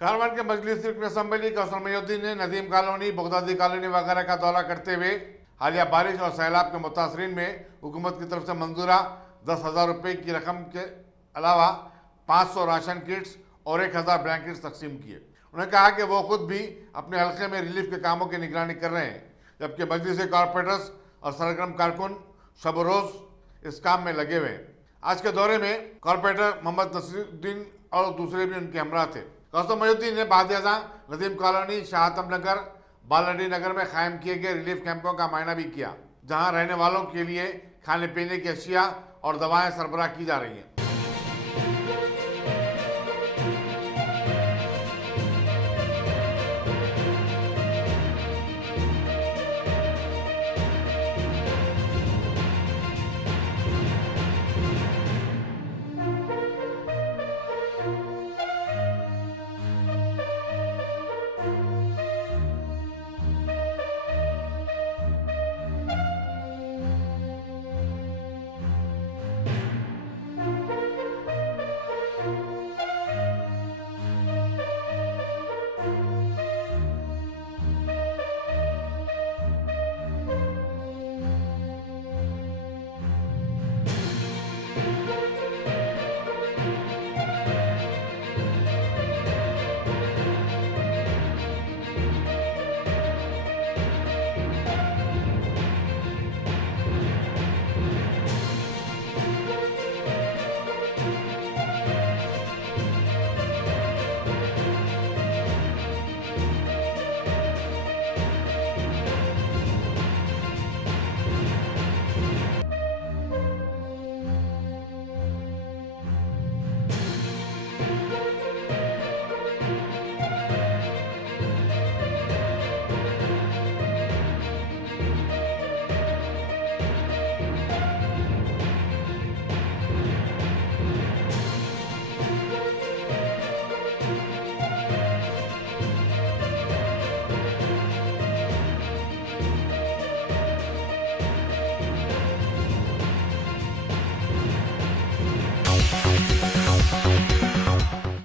कारवान के मजलिस सीट में असम्बली कौसर मोइनुद्दीन ने नदीम कॉलोनी, बगदादी कॉलोनी वगैरह का दौरा करते हुए हालिया बारिश और सैलाब के मुतासरीन में हुकूमत की तरफ से मंजूरा 10,000 रुपये की रकम के अलावा 500 राशन किट्स और 1,000 ब्लैंकेट्स तकसीम किए। उन्होंने कहा कि वो खुद भी अपने हल्के में रिलीफ के कामों की निगरानी कर रहे हैं, जबकि मजलिस कॉरपोरेटर्स और सरगर्म कारकुन शब रोज इस काम में लगे हुए हैं। आज के दौरे में कॉरपोरेटर मोहम्मद नसीरुद्दीन और दूसरे भी उनके हमरा थे। कौसर मोइनुद्दीन ने बादियाजा, नदीम कॉलोनी, शाहतम नगर, बालडी नगर में कायम किए गए रिलीफ कैंपों का मायना भी किया, जहां रहने वालों के लिए खाने पीने की अशिया और दवाएं सरबराह की जा रही हैं।